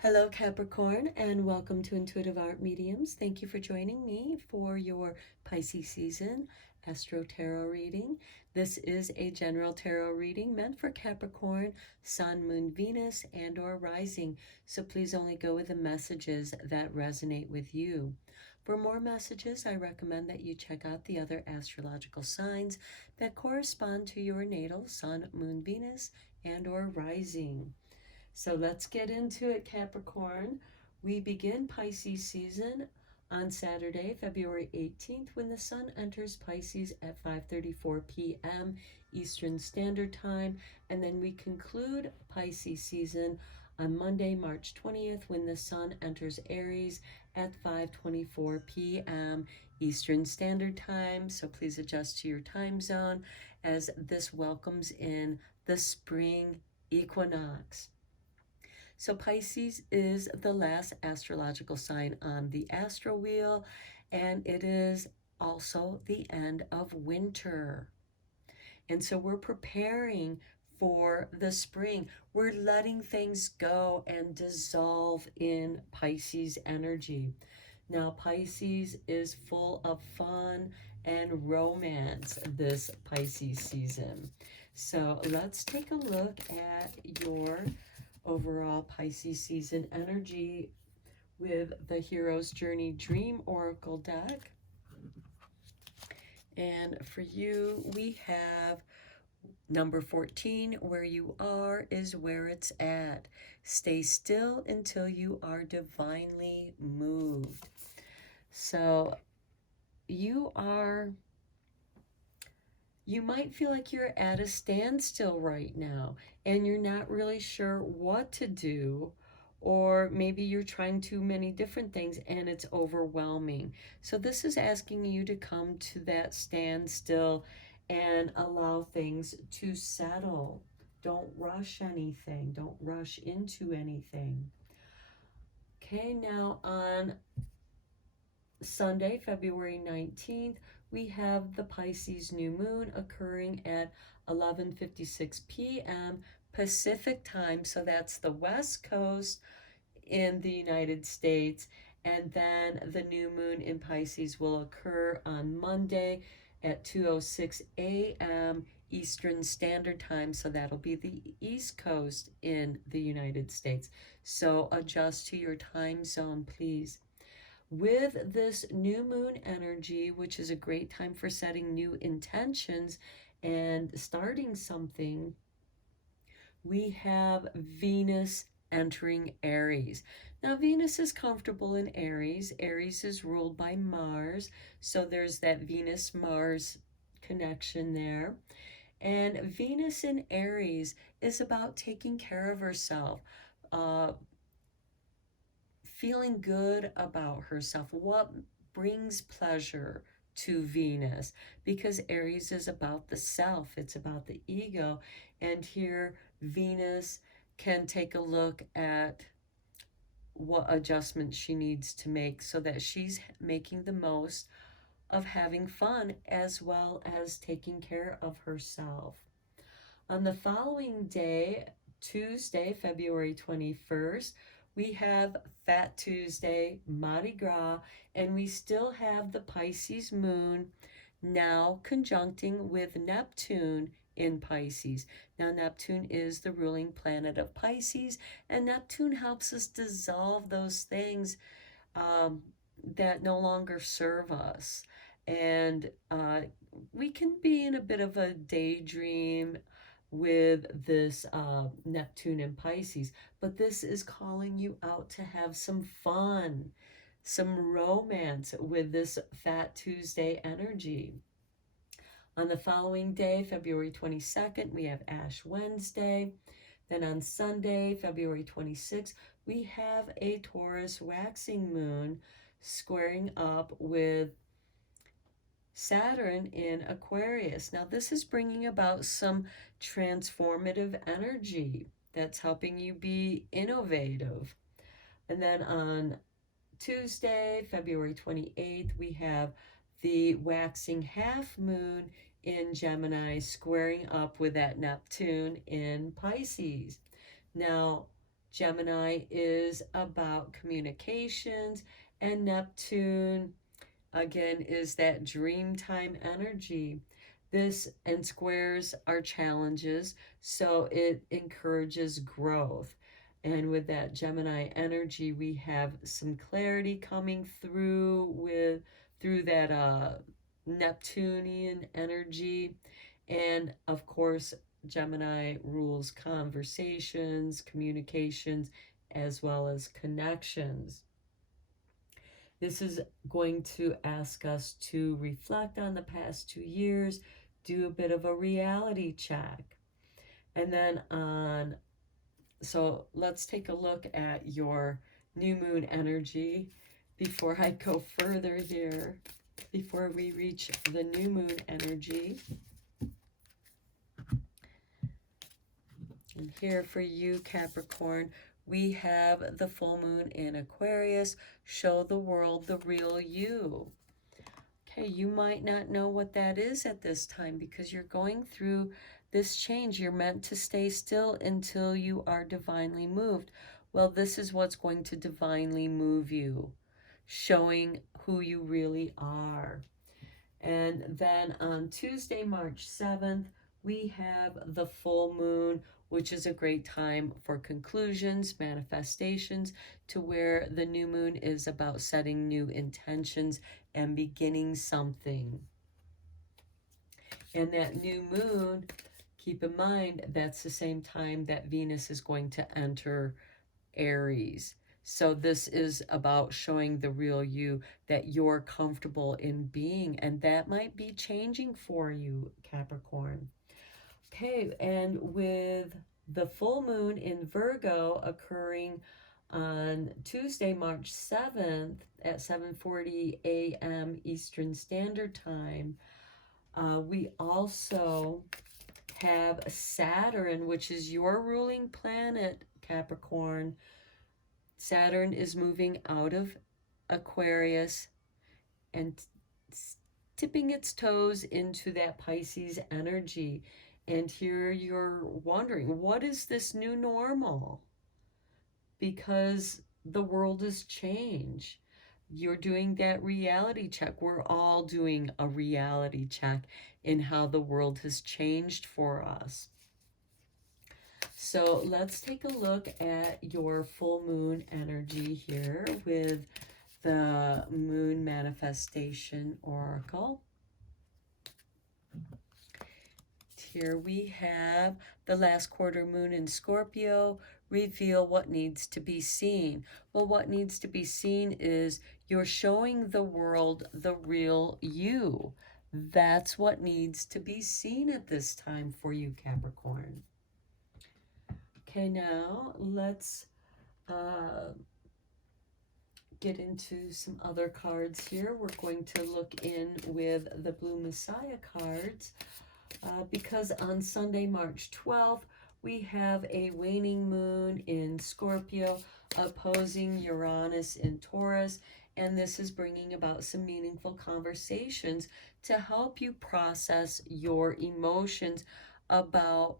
Hello, Capricorn, and welcome to Intuitive Art Mediums. Thank you for joining me for your Pisces season Astro Tarot reading. This is a general tarot reading meant for Capricorn, Sun, Moon, Venus, and or Rising. So please only go with the messages that resonate with you. For more messages, I recommend that you check out the other astrological signs that correspond to your natal Sun, Moon, Venus, and or Rising. So let's get into it, Capricorn. We begin Pisces season on Saturday, February 18th, when the sun enters Pisces at 5:34 p.m. Eastern Standard Time, and then we conclude Pisces season on Monday, March 20th, when the sun enters Aries at 5:24 p.m. Eastern Standard Time. So please adjust to your time zone as this welcomes in the spring equinox. So Pisces is the last astrological sign on the astro wheel, and it is also the end of winter. And so we're preparing for the spring. We're letting things go and dissolve in Pisces energy. Now, Pisces is full of fun and romance this Pisces season. So let's take a look at your overall Pisces season energy with the Hero's Journey Dream Oracle deck. And for you, we have number 14, where you are is where it's at. Stay still until you are divinely moved. So you might feel like you're at a standstill right now and you're not really sure what to do, or maybe you're trying too many different things and it's overwhelming. So this is asking you to come to that standstill and allow things to settle. Don't rush anything. Don't rush into anything. Okay, now on Sunday, February 19th, we have the Pisces new moon occurring at 11:56 p.m. Pacific time, so that's the West Coast in the United States. And then the new moon in Pisces will occur on Monday at 2:06 a.m. Eastern Standard Time, so that'll be the East Coast in the United States. So adjust to your time zone, please. With this new moon energy, which is a great time for setting new intentions and starting something, we have Venus entering Aries. Now, Venus is comfortable in Aries. Aries is ruled by Mars, so there's that Venus-Mars connection there. And Venus in Aries is about taking care of herself, feeling good about herself, what brings pleasure to Venus, because Aries is about the self, it's about the ego. And here Venus can take a look at what adjustments she needs to make so that she's making the most of having fun as well as taking care of herself. On the following day, Tuesday, February 21st, we have Fat Tuesday, Mardi Gras, and we still have the Pisces moon now conjuncting with Neptune in Pisces. Now, Neptune is the ruling planet of Pisces, and Neptune helps us dissolve those things that no longer serve us. And we can be in a bit of a daydream with this Neptune and Pisces, but this is calling you out to have some fun, some romance with this Fat Tuesday energy. On the following day, February 22nd, we have Ash Wednesday. Then on Sunday, February 26th, we have a Taurus waxing moon squaring up with Saturn in Aquarius. Now, this is bringing about some transformative energy that's helping you be innovative. And then on Tuesday, February 28th, we have the waxing half moon in Gemini squaring up with that Neptune in Pisces. Now, Gemini is about communications, and Neptune, again, is that dreamtime energy. This and squares are challenges, so it encourages growth. And with that Gemini energy, we have some clarity coming through that Neptunian energy. And of course, Gemini rules conversations, communications, as well as connections. This is going to ask us to reflect on the past 2 years, do a bit of a reality check. And then so let's take a look at your new moon energy before I go further here, before we reach the new moon energy. And here for you, Capricorn, we have the full moon in Aquarius. Show the world the real you. Okay, you might not know what that is at this time because you're going through this change. You're meant to stay still until you are divinely moved. Well, this is what's going to divinely move you, showing who you really are. And then on Tuesday, March 7th, we have the full moon, which is a great time for conclusions, manifestations, to where the new moon is about setting new intentions and beginning something. And that new moon, keep in mind, that's the same time that Venus is going to enter Aries. So this is about showing the real you that you're comfortable in being, and that might be changing for you, Capricorn. Okay, and with the full moon in Virgo occurring on Tuesday, March 7th at 7:40 a.m. Eastern Standard Time, we also have Saturn, which is your ruling planet, Capricorn. Saturn is moving out of Aquarius and tipping its toes into that Pisces energy. And here you're wondering, what is this new normal? Because the world has changed. You're doing that reality check. We're all doing a reality check in how the world has changed for us. So let's take a look at your full moon energy here with the Moon Manifestation Oracle. Here we have the last quarter moon in Scorpio. Reveal what needs to be seen. Well, what needs to be seen is you're showing the world the real you. That's what needs to be seen at this time for you, Capricorn. Okay, now let's get into some other cards here. We're going to look in with the Blue Messiah cards because on Sunday, March 12th, we have a waning moon in Scorpio opposing Uranus in Taurus, and this is bringing about some meaningful conversations to help you process your emotions about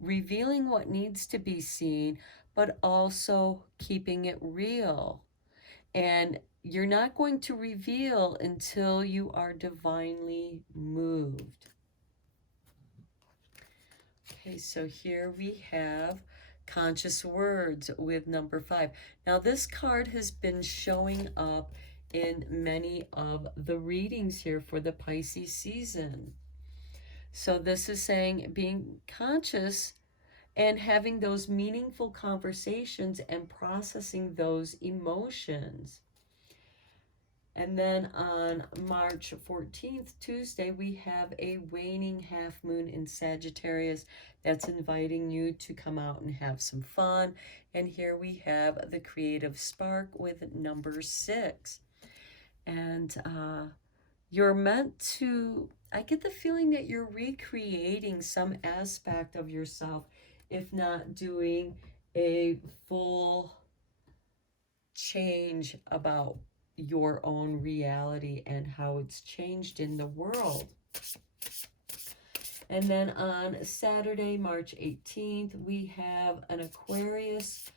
revealing what needs to be seen, but also keeping it real. And you're not going to reveal until you are divinely moved. Okay, so here we have conscious words with number 5. Now this card has been showing up in many of the readings here for the Pisces season. So this is saying being conscious and having those meaningful conversations and processing those emotions. And then on March 14th, Tuesday, we have a waning half moon in Sagittarius that's inviting you to come out and have some fun. And here we have the creative spark with number 6. And you're meant to, I get the feeling that you're recreating some aspect of yourself, if not doing a full change about your own reality and how it's changed in the world. And then on Saturday, March 18th, we have an Aquarius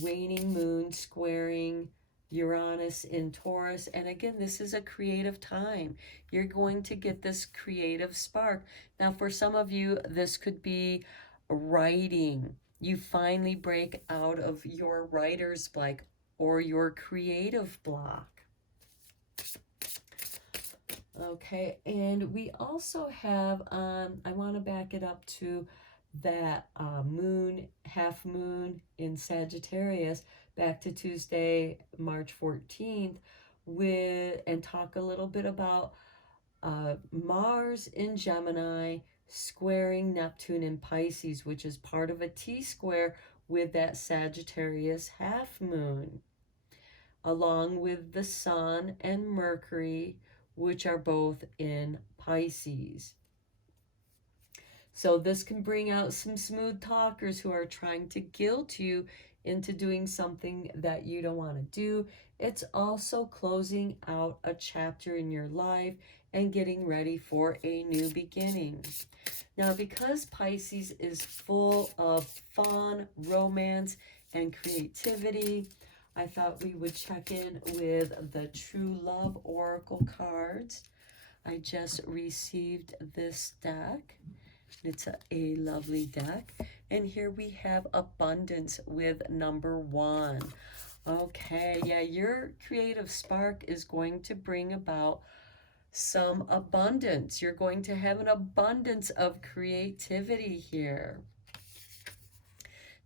waning moon squaring Uranus in Taurus. And again, this is a creative time. You're going to get this creative spark. Now, for some of you, this could be writing. You finally break out of your writer's block or your creative block. Okay, and we also have, I want to back it up to that moon, half moon in Sagittarius, back to Tuesday, March 14th, and talk a little bit about Mars in Gemini squaring Neptune in Pisces, which is part of a T-square with that Sagittarius half moon, along with the Sun and Mercury, which are both in Pisces. So this can bring out some smooth talkers who are trying to guilt you into doing something that you don't want to do. It's also closing out a chapter in your life and getting ready for a new beginning. Now, because Pisces is full of fun, romance, and creativity, I thought we would check in with the True Love Oracle cards. I just received this deck. It's a lovely deck. And here we have abundance with number 1. Okay, yeah, your creative spark is going to bring about some abundance. You're going to have an abundance of creativity here.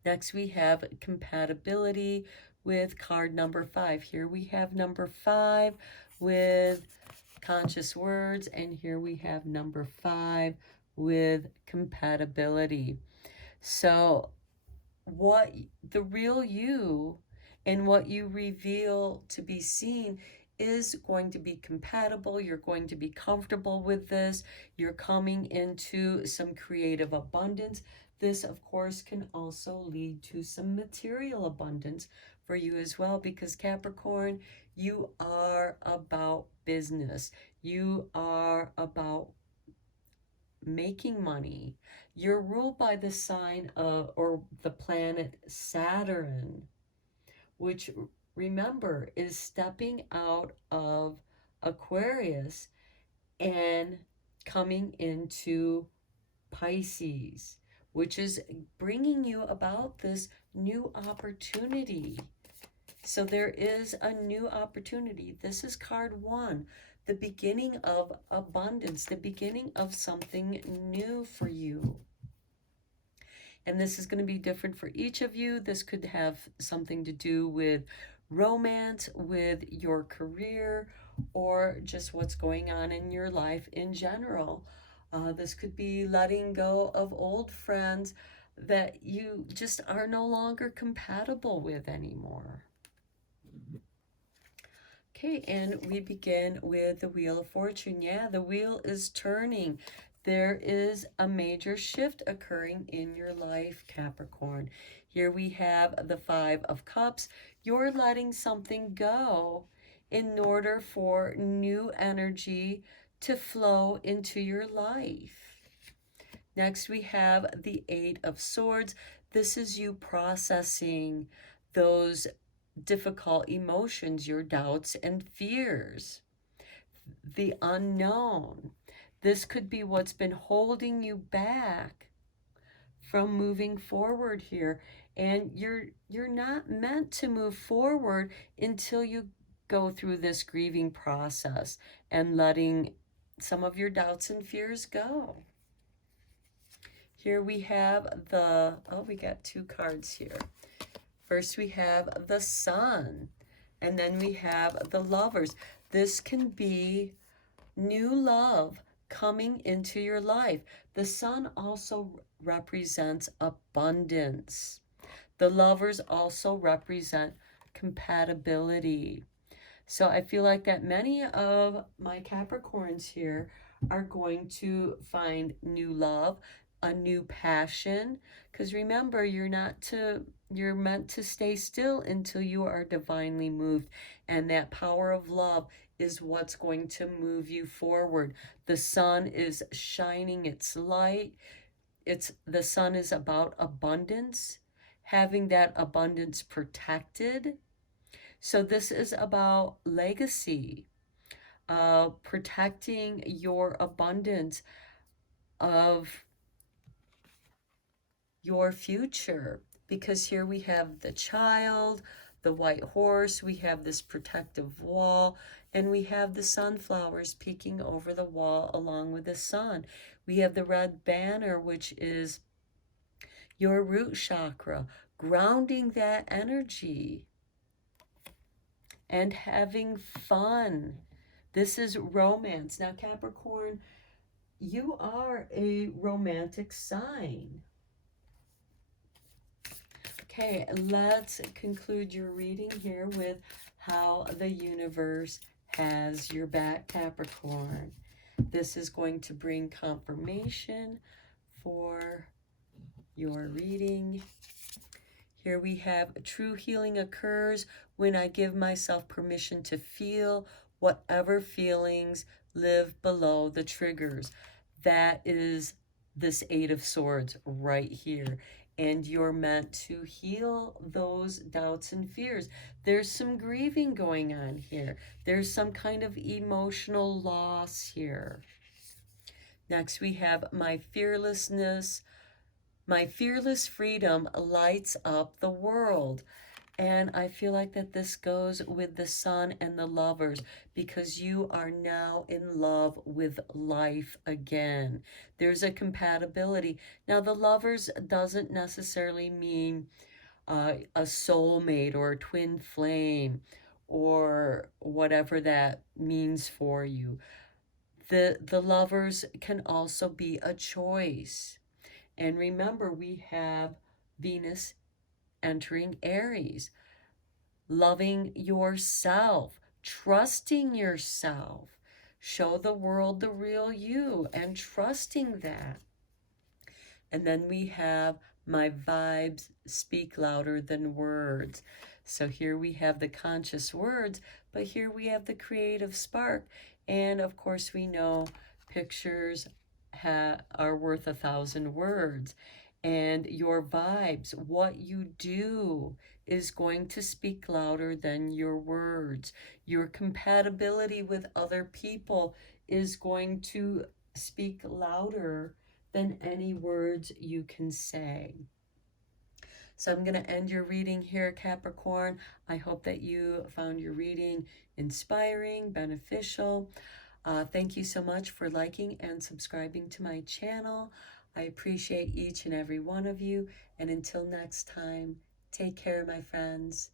Next, we have compatibility with card number 5. Here we have number 5 with conscious words, and here we have number 5 with compatibility. So what the real you and what you reveal to be seen is going to be compatible. You're going to be comfortable with this. You're coming into some creative abundance. This, of course, can also lead to some material abundance for you as well, because Capricorn, you are about business. You are about making money. You're ruled by the sign of, or the planet Saturn, which, remember, is stepping out of Aquarius and coming into Pisces, which is bringing you about this new opportunity. So there is a new opportunity. This is card 1, the beginning of abundance, the beginning of something new for you. And this is going to be different for each of you. This could have something to do with romance, with your career, or just what's going on in your life in general. This could be letting go of old friends that you just are no longer compatible with anymore. Okay, and we begin with the Wheel of Fortune. Yeah, the wheel is turning. There is a major shift occurring in your life, Capricorn. Here we have the 5 of Cups. You're letting something go in order for new energy to flow into your life. Next, we have the 8 of Swords. This is you processing those difficult emotions, your doubts and fears, the unknown. This could be what's been holding you back from moving forward here. And you're not meant to move forward until you go through this grieving process and letting some of your doubts and fears go. Here we have we got 2 cards here. First, we have the Sun, and then we have the Lovers. This can be new love coming into your life. The Sun also represents abundance. The Lovers also represent compatibility. So I feel like that many of my Capricorns here are going to find new love, a new passion, because remember, you're meant to stay still until you are divinely moved, and that power of love is what's going to move you forward. The sun is shining its light. The sun is about abundance, having that abundance protected. So this is about legacy, protecting your abundance of your future. Because here we have the child, the white horse, we have this protective wall, and we have the sunflowers peeking over the wall along with the sun. We have the red banner, which is your root chakra, grounding that energy and having fun. This is romance. Now, Capricorn, you are a romantic sign. Okay, let's conclude your reading here with how the universe has your back, Capricorn. This is going to bring confirmation for your reading. Here we have true healing occurs when I give myself permission to feel whatever feelings live below the triggers. That is this Eight of Swords right here. And you're meant to heal those doubts and fears. There's some grieving going on here. There's some kind of emotional loss here. Next, we have my fearlessness. My fearless freedom lights up the world. And I feel like that this goes with the sun and the lovers, because you are now in love with life again. There's a compatibility. Now, the lovers doesn't necessarily mean a soulmate or a twin flame or whatever that means for you. The lovers can also be a choice. And remember, we have Venus entering Aries, loving yourself, trusting yourself. Show the world the real you and trusting that. And then we have my vibes speak louder than words. So here we have the conscious words, but here we have the creative spark. And of course, we know pictures are worth 1,000 words. And your vibes, what you do, is going to speak louder than your words. Your compatibility with other people is going to speak louder than any words you can say. So I'm going to end your reading here, Capricorn. I hope that you found your reading inspiring, beneficial. Thank you so much for liking and subscribing to my channel. I appreciate each and every one of you. And until next time, take care, my friends.